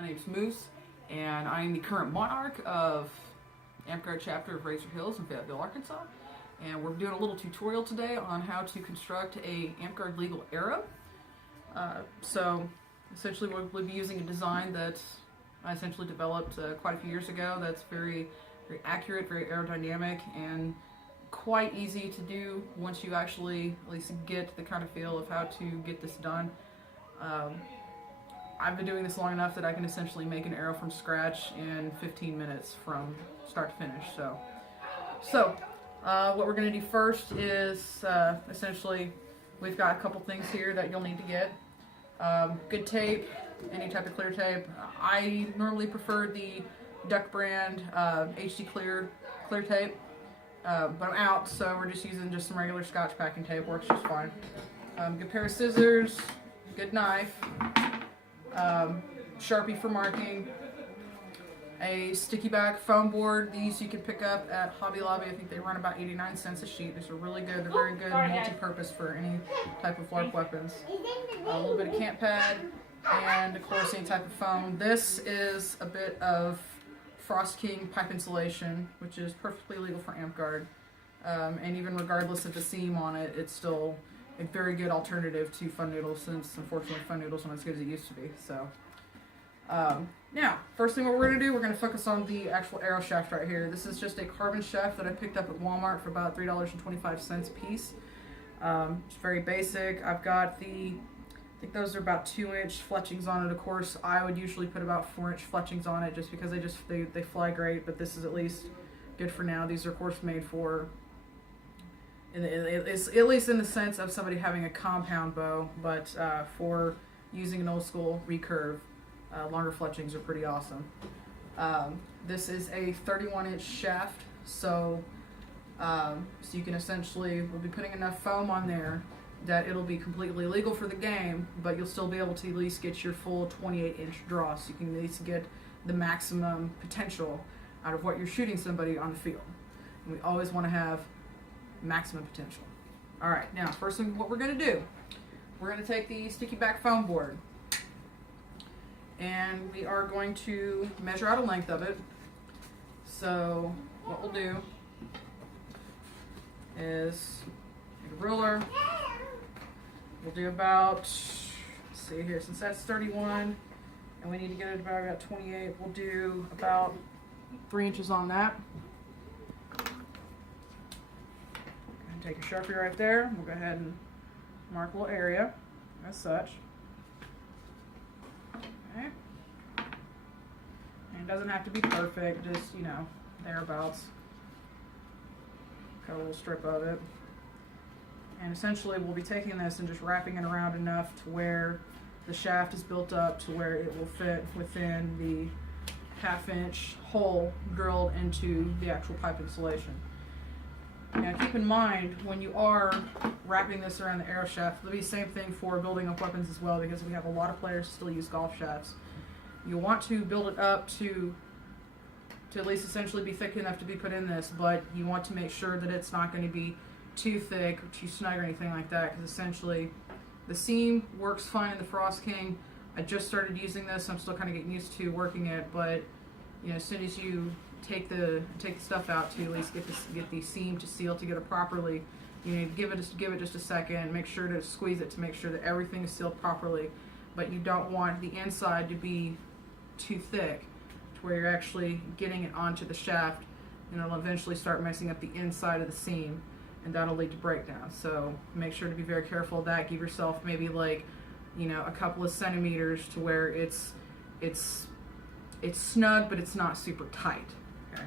My name's Moose, and I'm the current monarch of AmpGuard chapter of Razor Hills in Fayetteville, Arkansas. And we're doing a little tutorial today on how to construct a AmpGuard legal arrow. So essentially we'll be using a design that I essentially developed quite a few years ago that's very, very accurate, very aerodynamic, and quite easy to do once you actually at least get the kind of feel of how to get this done. I've been doing this long enough that I can essentially make an arrow from scratch in 15 minutes from start to finish. So what we're going to do first is essentially we've got a couple things here that you'll need to get. Good tape, any type of clear tape. I normally prefer the Duck brand HD clear tape, but I'm out, so we're just using just some regular Scotch packing tape. Works just fine. Good pair of scissors, good knife, Sharpie for marking, a sticky back foam board. These you can pick up at Hobby Lobby. I think they run about 89 cents a sheet. These are really good. They're very good multi-purpose for any type of larp weapons. A little bit of camp pad, and of course any type of foam. This is a bit of Frost King pipe insulation, which is perfectly legal for AmpGuard. And even regardless of the seam on it, it's still a very good alternative to Fun Noodles, since unfortunately Fun Noodles aren't as good as it used to be. So now, first thing what we're going to do, we're going to focus on the actual arrow shaft right here. This is just a carbon shaft that I picked up at Walmart for about $3.25 a piece. It's very basic. I've got I think those are about 2-inch fletchings on it. Of course, I would usually put about 4-inch fletchings on it just because they fly great, but this is at least good for now. These are of course made for, it's at least in the sense of somebody having a compound bow, but for using an old school recurve, longer fletchings are pretty awesome. This is a 31-inch shaft, so you can essentially, we'll be putting enough foam on there that it'll be completely legal for the game, but you'll still be able to at least get your full 28-inch draw, so you can at least get the maximum potential out of what you're shooting somebody on the field. And we always want to have maximum potential. Alright, now first thing what we're going to do, we're going to take the sticky back foam board, and we are going to measure out a length of it. So what we'll do is take a ruler. We'll do about, let's see here, since that's 31 and we need to get it about 28, we'll do about 3 inches on that. And take a Sharpie right there. We'll go ahead and mark a little area as such. Okay. And it doesn't have to be perfect, just, you know, thereabouts. Cut a little strip of it. And essentially we'll be taking this and just wrapping it around enough to where the shaft is built up to where it will fit within the 1/2-inch hole drilled into the actual pipe insulation. Now keep in mind, when you are wrapping this around the arrow shaft, it'll be the same thing for building up weapons as well, because we have a lot of players who still use golf shafts. You'll want to build it up to at least essentially be thick enough to be put in this, but you want to make sure that it's not going to be too thick or too snug or anything like that, because essentially the seam works fine in the Frost King. I just started using this, I'm still kind of getting used to working it, but you know, as soon as you take the stuff out to at least get the seam to seal to get it properly, you need to give it just a second, make sure to squeeze it to make sure that everything is sealed properly, but you don't want the inside to be too thick to where you're actually getting it onto the shaft, and it'll eventually start messing up the inside of the seam, and that'll lead to breakdown. So make sure to be very careful of that. Give yourself maybe like, you know, a couple of centimeters to where it's snug, but it's not super tight. Okay.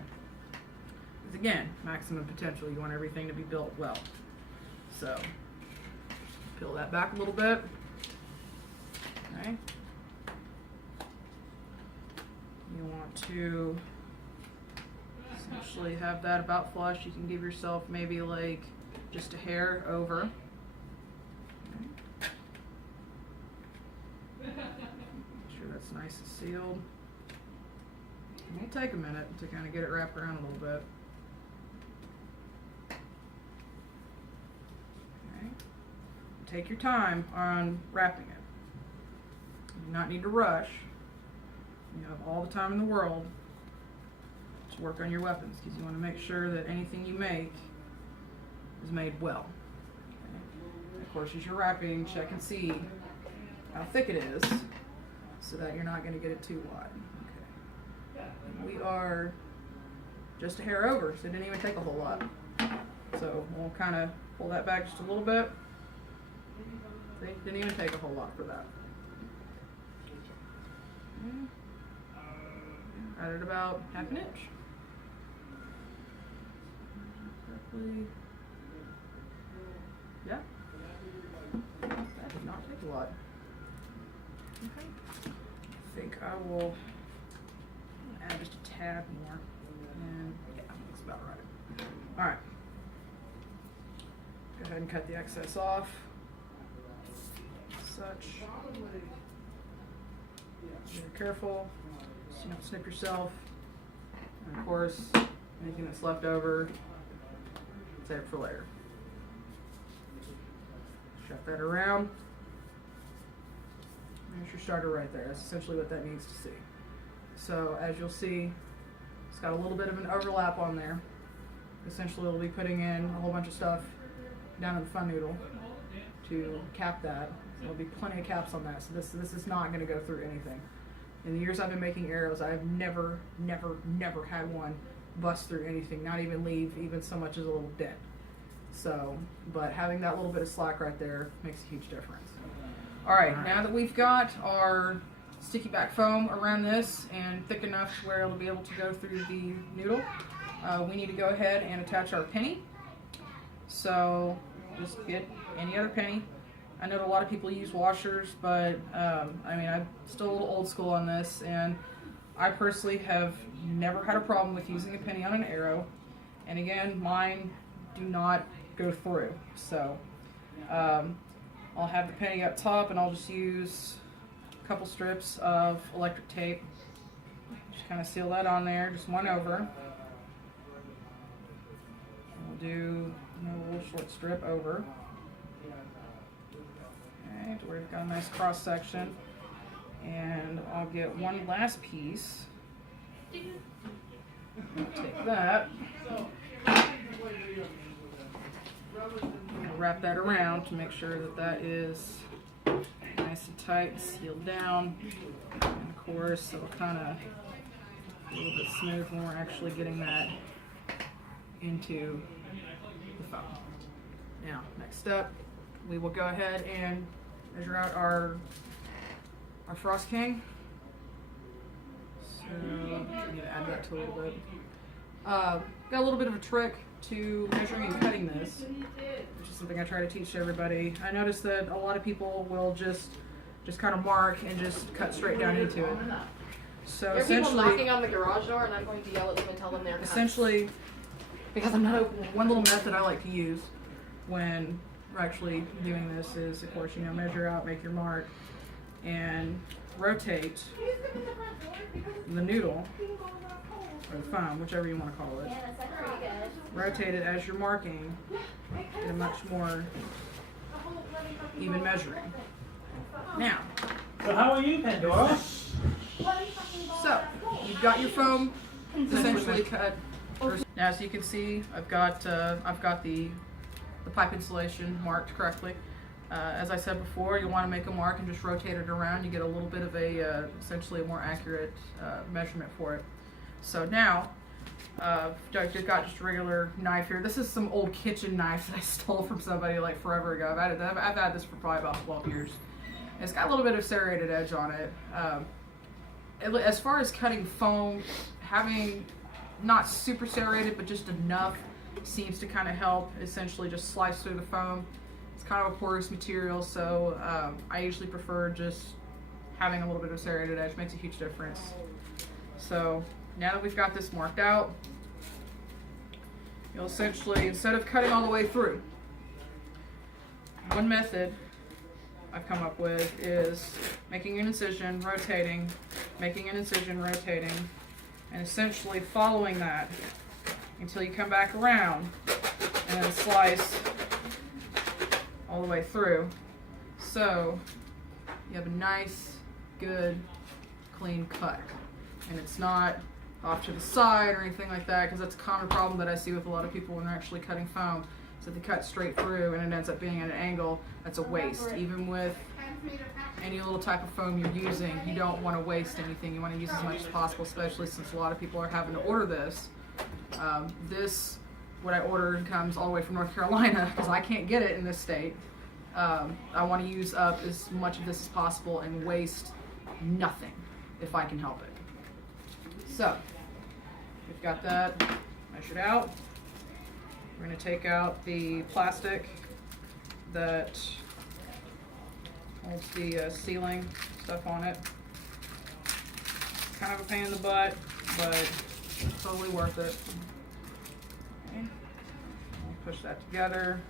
Because again, maximum potential. You want everything to be built well. So peel that back a little bit. Okay. You want to essentially have that about flush. You can give yourself maybe like just a hair over. Okay. Make sure that's nice and sealed. It will take a minute to kind of get it wrapped around a little bit. Okay. Take your time on wrapping it. You do not need to rush. have all the time in the world to work on your weapons, because you want to make sure that anything you make is made well. Okay. Of course, as you're wrapping, check and see how thick it is, so that you're not going to get it too wide. Okay. And we are just a hair over, so it didn't even take a whole lot. So we'll kind of pull that back just a little bit. See, didn't even take a whole lot for that. Okay. Added about half an inch. Roughly. Yeah. That did not take a lot. Okay. I think I will add just a tad more. And yeah, that's about right. Alright. Go ahead and cut the excess off. Such. Be careful so you don't snip yourself. And of course, anything that's left over, save it for later. Shut that around. There's your starter right there. That's essentially what that needs to see. So as you'll see, it's got a little bit of an overlap on there. Essentially, we'll be putting in a whole bunch of stuff down in the fun noodle to cap that. So there'll be plenty of caps on that. So this is not going to go through anything. In the years I've been making arrows, I've never had one bust through anything, not even leave even so much as a little dent. So, but having that little bit of slack right there makes a huge difference. All right, now that we've got our sticky back foam around this and thick enough where it'll be able to go through the noodle, we need to go ahead and attach our penny. So just get any other penny. I know that a lot of people use washers, but I mean, I'm still a little old school on this, and I personally have never had a problem with using a penny on an arrow. And again, mine do not go through. So I'll have the penny up top, and I'll just use a couple strips of electric tape. Just kind of seal that on there, just one over. And we'll do a little short strip over. Okay, to where we've got a nice cross section. And I'll get one last piece. I'll take that. I'll wrap that around to make sure that that is nice and tight and sealed down. And of course, it'll kind of be a little bit smooth when we're actually getting that into the foam. Now, next step, we will go ahead and measure out our Frost King. So I'm going to add that to a little bit. Got a little bit of a trick to measuring and cutting this, which is something I try to teach to everybody. I noticed that a lot of people will just kind of mark and just cut straight down into it. So there are people knocking on the garage door, and I'm going to yell at them and tell them they're essentially, because I'm not opening. One little method I like to use when we're actually doing this is, of course, you know, measure out, make your mark, and rotate the noodle, or the foam, whichever you want to call it. Rotate it as you're marking, get a much more even measuring. Now, so how are you, Pandora? So, you've got your foam essentially cut. Now, as you can see, I've got the pipe insulation marked correctly. As I said before, you want to make a mark and just rotate it around. You get a little bit of a, essentially a more accurate measurement for it. So now, I've got just a regular knife here. This is some old kitchen knife that I stole from somebody like forever ago. I've had this for probably about 12 years. It's got a little bit of serrated edge on it. As far as cutting foam, having not super serrated, but just enough seems to kind of help essentially just slice through the foam. It's kind of a porous material, so I usually prefer just having a little bit of serrated edge. Makes a huge difference. So now that we've got this marked out, you'll essentially, instead of cutting all the way through, one method I've come up with is making an incision, rotating, making an incision, rotating, and essentially following that until you come back around and then slice all the way through. So you have a nice, good, clean cut. and it's not off to the side or anything like that, because that's a common problem that I see with a lot of people when they're actually cutting foam. So they cut straight through and it ends up being at an angle. That's a waste. Even with any little type of foam you're using, you don't want to waste anything. You want to use as much as possible, especially since a lot of people are having to order this. What I ordered comes all the way from North Carolina because I can't get it in this state. I want to use up as much of this as possible and waste nothing if I can help it. So, we've got that measured out. We're going to take out the plastic that holds the sealing stuff on it. Kind of a pain in the butt, but totally worth it. Okay. Push that together.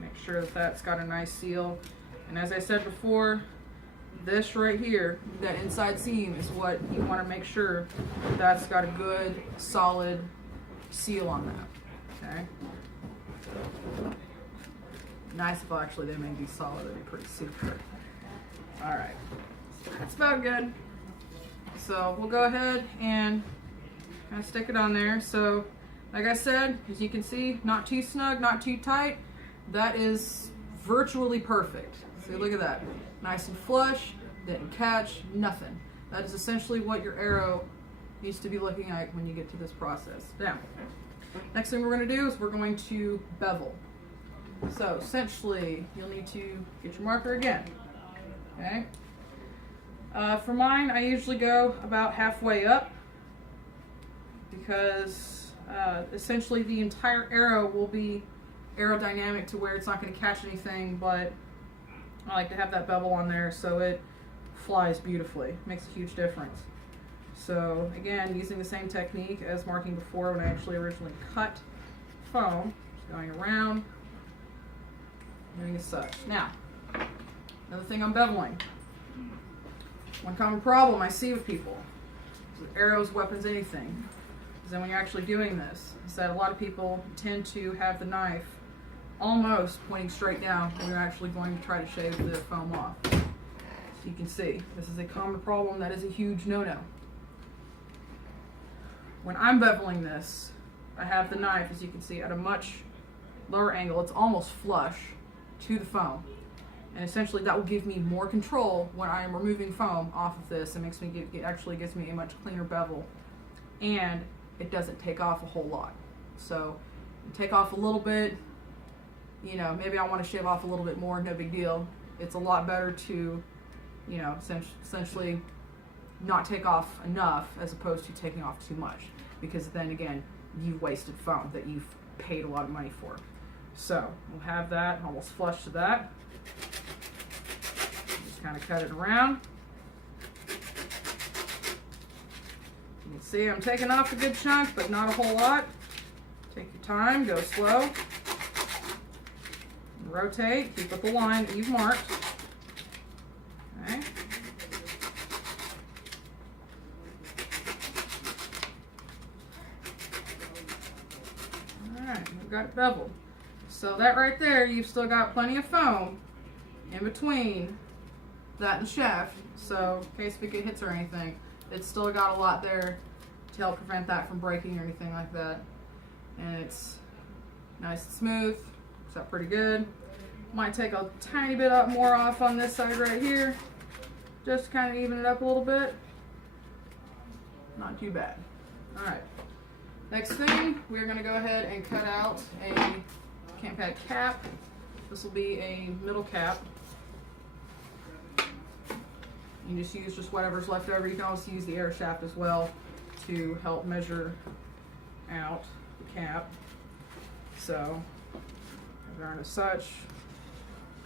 Make sure that that's got a nice seal. And as I said before, this right here, that inside seam, is what you want to make sure that's got a good, solid seal on that. Okay? Nice if actually they made these solid, that'd be pretty super. Alright, that's about good. So we'll go ahead and kind of stick it on there. So, like I said, as you can see, not too snug, not too tight. That is virtually perfect. See, look at that. Nice and flush, didn't catch, nothing. That is essentially what your arrow needs to be looking like when you get to this process. Now, next thing we're going to do is we're going to bevel. So, essentially, you'll need to get your marker again. Okay? For mine, I usually go about halfway up because essentially the entire arrow will be aerodynamic to where it's not going to catch anything, but I like to have that bevel on there so it flies beautifully. Makes a huge difference. So again, using the same technique as marking before when I actually originally cut foam, just going around, doing as such. Now, another thing I'm beveling. One common problem I see with people, arrows, weapons, anything, is that when you're actually doing this, is that a lot of people tend to have the knife almost pointing straight down when you're actually going to try to shave the foam off. So you can see, this is a common problem that is a huge no-no. When I'm beveling this, I have the knife, as you can see, at a much lower angle. It's almost flush to the foam. And essentially that will give me more control when I am removing foam off of this. It makes me it actually gives me a much cleaner bevel. And it doesn't take off a whole lot. So take off a little bit, you know, maybe I want to shave off a little bit more, no big deal. It's a lot better to, you know, essentially not take off enough as opposed to taking off too much, because then again, you've wasted foam that you've paid a lot of money for. So we'll have that almost flush to that. Just kind of cut it around. You can see I'm taking off a good chunk, but not a whole lot. Take your time, go slow. Rotate, keep with the line that you've marked. Okay. Alright, we've got it beveled. So that right there, you've still got plenty of foam in between that and the shaft. So in case it hits or anything, it's still got a lot there to help prevent that from breaking or anything like that. And it's nice and smooth. It's up pretty good. Might take a tiny bit up more off on this side right here, just to kind of even it up a little bit. Not too bad. Alright. Next thing, we're going to go ahead and cut out a camp pad cap. This will be a middle cap. You just use whatever's left over. You can also use the air shaft as well to help measure out the cap. So, iron as such,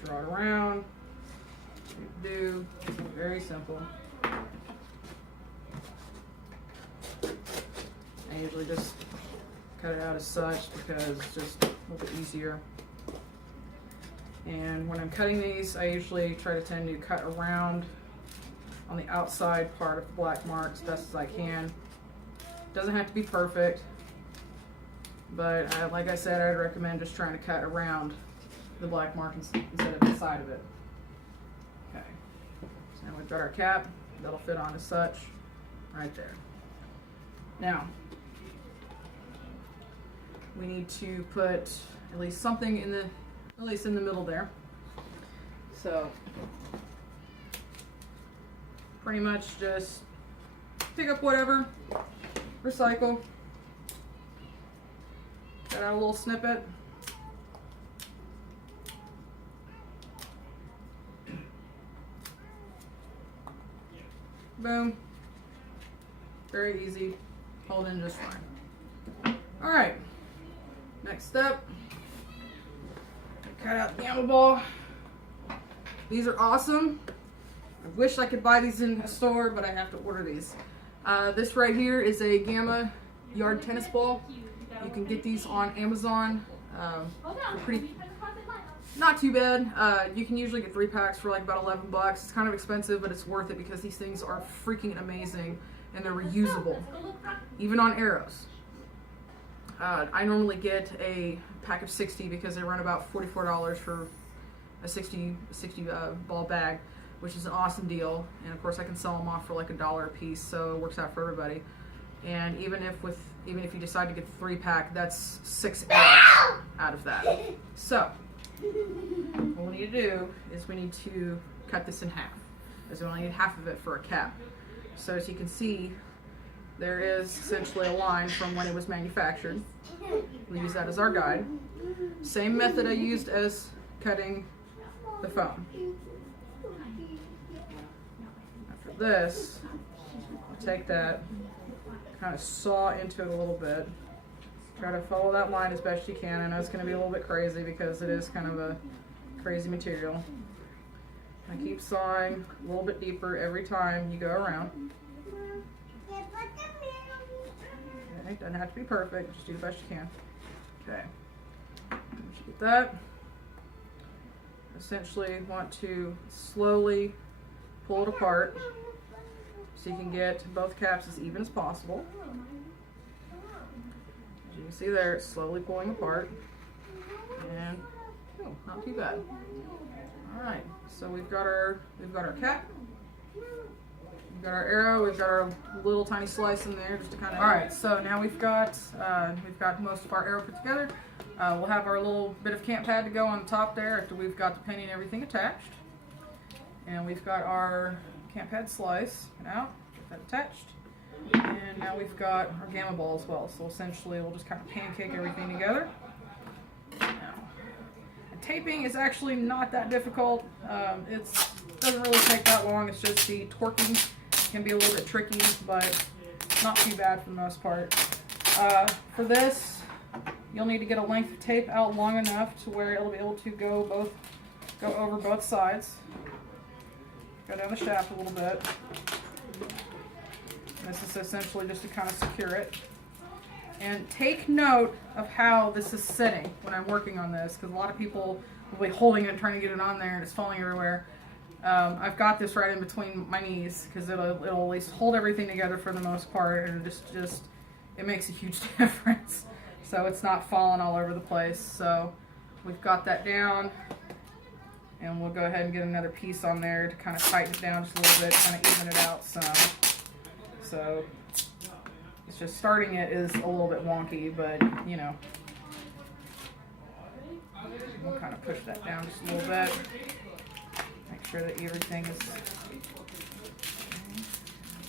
draw it around, do, very simple. I usually just cut it out as such because it's just a little bit easier. And when I'm cutting these, I usually try to tend to cut around on the outside part of the black mark as best as I can. Doesn't have to be perfect, but like I said, I'd recommend just trying to cut around the black mark instead of the side of it. Okay, so now we've got our cap that'll fit on as such right there. Now, we need to put at least something in the middle there. So, pretty much just pick up whatever, recycle, cut out a little snippet. Boom. Very easy. Hold in just fine. Alright. Next step. Cut out the Gamma ball. These are awesome. I wish I could buy these in a store, but I have to order these. This right here is a Gamma yard tennis ball. You can get these on Amazon. They're pretty, not too bad. You can usually get 3 packs for like about 11 bucks. It's kind of expensive, but it's worth it because these things are freaking amazing and they're reusable, even on arrows. I normally get a pack of 60 because they run about $44 for a 60 ball bag, which is an awesome deal. And of course I can sell them off for like $1 a piece, so it works out for everybody. And even if you decide to get the 3-pack, that's 6 arrows out of that. So what we need to do is we need to cut this in half, as we only need half of it for a cap. So as you can see, there is essentially a line from when it was manufactured. We use that as our guide. Same method I used as cutting the foam. After this, I'll take that, kind of saw into it a little bit. Try to follow that line as best you can. I know it's going to be a little bit crazy because it is kind of a crazy material. I keep sawing a little bit deeper every time you go around. Okay, doesn't have to be perfect, just do the best you can. Okay, once you get that, essentially want to slowly pull it apart so you can get both caps as even as possible. As you can see there, it's slowly pulling apart, and oh, not too bad. All right, so we've got our cap. We've got our arrow, we've got our little tiny slice in there just to kind of... Alright, so now we've got most of our arrow put together. We'll have our little bit of camp pad to go on the top there after we've got the penny and everything attached. And we've got our camp pad slice out, get that attached. And now we've got our Gamma ball as well. So essentially we'll just kind of pancake everything together. Now, and taping is actually not that difficult. It doesn't really take that long. It's just the torquing can be a little bit tricky, but not too bad for the most part. For this, you'll need to get a length of tape out long enough to where it'll be able to go over both sides. Go down the shaft a little bit. This is essentially just to kind of secure it. And take note of how this is sitting when I'm working on this, because a lot of people will be holding it, trying to get it on there, and it's falling everywhere. I've got this right in between my knees because it'll at least hold everything together for the most part, and it makes a huge difference. So it's not falling all over the place. So we've got that down, and we'll go ahead and get another piece on there to kind of tighten it down just a little bit, kind of even it out some. So it's just starting it is a little bit wonky, but you know, we'll kind of push that down just a little bit. Make sure that everything is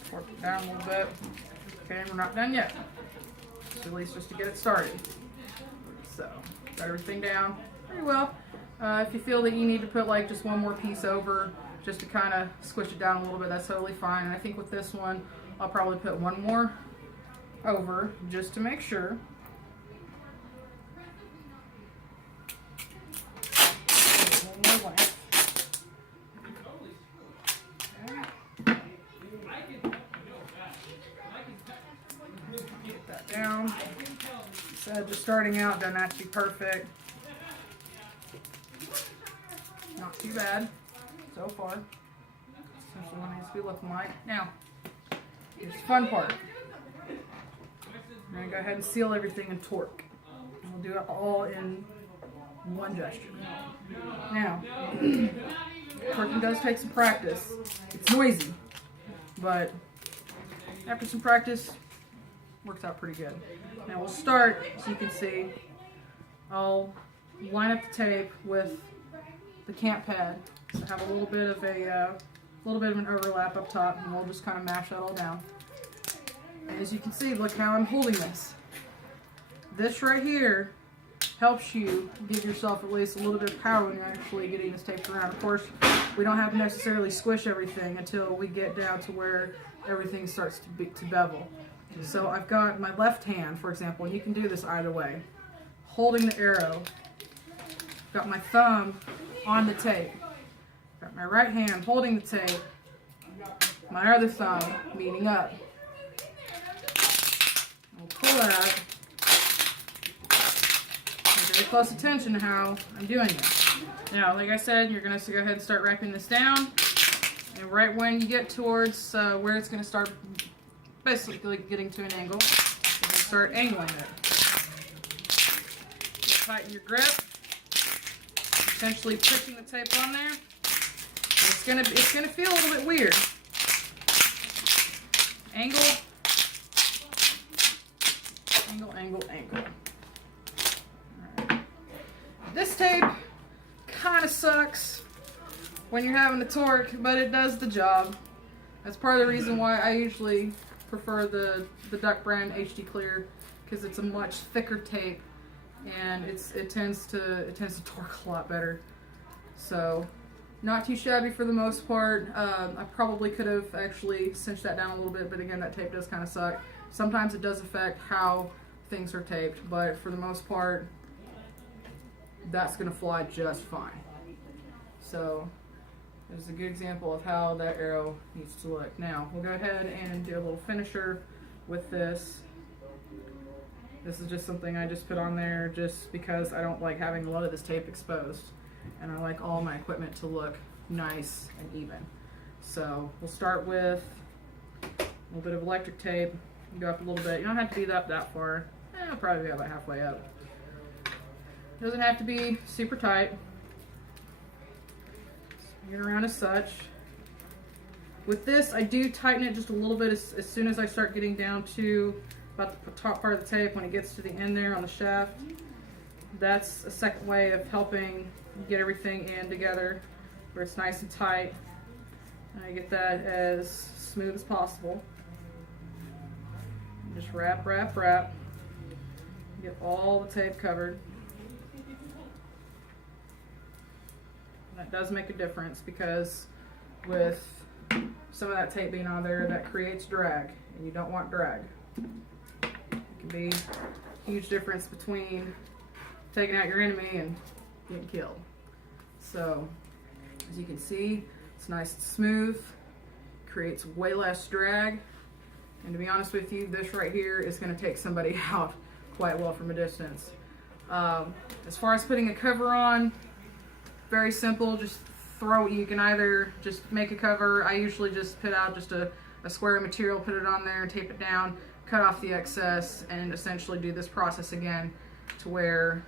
torque it down a little bit. Okay, we're not done yet. So at least just to get it started. So, got everything down pretty well. If you feel that you need to put like just one more piece over just to kind of squish it down a little bit, that's totally fine. And I think with this one, I'll probably put one more over just to make sure. One more length. Get that down. So just starting out, doesn't have to be perfect. Not too bad so far. Essentially what it needs to be looking like. Now, here's the fun part. I'm going to go ahead and seal everything in torque. And we'll do it all in one gesture. Now, Twerking does take some practice. It's noisy, but after some practice, works out pretty good. Now we'll start, so you can see, I'll line up the tape with the camp pad. So I have a little bit of an overlap up top, and we'll just kind of mash that all down. And as you can see, look how I'm holding this. This right here helps you give yourself at least a little bit of power when you're actually getting this taped around. Of course, we don't have to necessarily squish everything until we get down to where everything starts to bevel. So I've got my left hand, for example, and you can do this either way, holding the arrow. Got my thumb on the tape. Got my right hand holding the tape. My other thumb meeting up. We'll pull that. Pay very close attention to how I'm doing it. Now, like I said, you're going to go ahead and start wrapping this down. And right when you get towards where it's going to start basically getting to an angle, you're going to start angling it. Tighten your grip. Essentially pushing the tape on there. And it's gonna feel a little bit weird. Angle. Angle, angle, angle. Alright. This tape kind of sucks when you're having to torque, but it does the job. That's part of the reason why I usually prefer the Duck brand HD Clear, because it's a much thicker tape and it tends to torque a lot better. So not too shabby for the most part. I probably could have actually cinched that down a little bit, but again, that tape does kind of suck. Sometimes it does affect how things are taped, but for the most part, that's going to fly just fine. So there's a good example of how that arrow needs to look. Now we'll go ahead and do a little finisher with this. This is just something I just put on there just because I don't like having a lot of this tape exposed, and I like all my equipment to look nice and even. So we'll start with a little bit of electric tape. Go up a little bit. You don't have to be up that far. I'll probably be about halfway up. It doesn't have to be super tight. Get around as such. With this, I do tighten it just a little bit as soon as I start getting down to about the top part of the tape. When it gets to the end there on the shaft, that's a second way of helping get everything in together where it's nice and tight. And I get that as smooth as possible. Just wrap, wrap, wrap. Get all the tape covered. That does make a difference because with some of that tape being on there, that creates drag, and you don't want drag. It can be a huge difference between taking out your enemy and getting killed. So, as you can see, it's nice and smooth, creates way less drag, and to be honest with you, this right here is going to take somebody out quite well from a distance. As far as putting a cover on, very simple. Just you can either just make a cover. I usually just put out just a square of material, put it on there, tape it down, cut off the excess, and essentially do this process again to where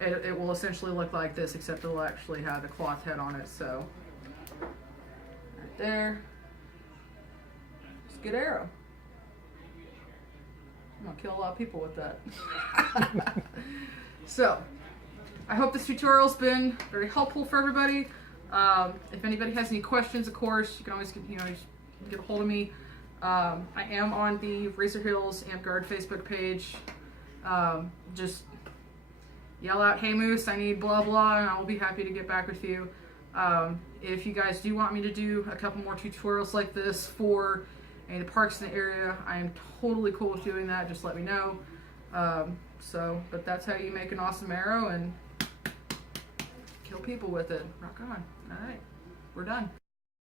it will essentially look like this, except it will actually have the cloth head on it. So right there, it's a good arrow. I'm gonna kill a lot of people with that. So I hope this tutorial's been very helpful for everybody. If anybody has any questions, of course, you can always just get a hold of me. I am on the Razor Hills Amp Guard Facebook page. Just yell out, "Hey Moose, I need blah blah," and I will be happy to get back with you. If you guys do want me to do a couple more tutorials like this for any of the parks in the area, I am totally cool with doing that. Just let me know. But that's how you make an awesome arrow and kill people with it. Rock on. All right, we're done.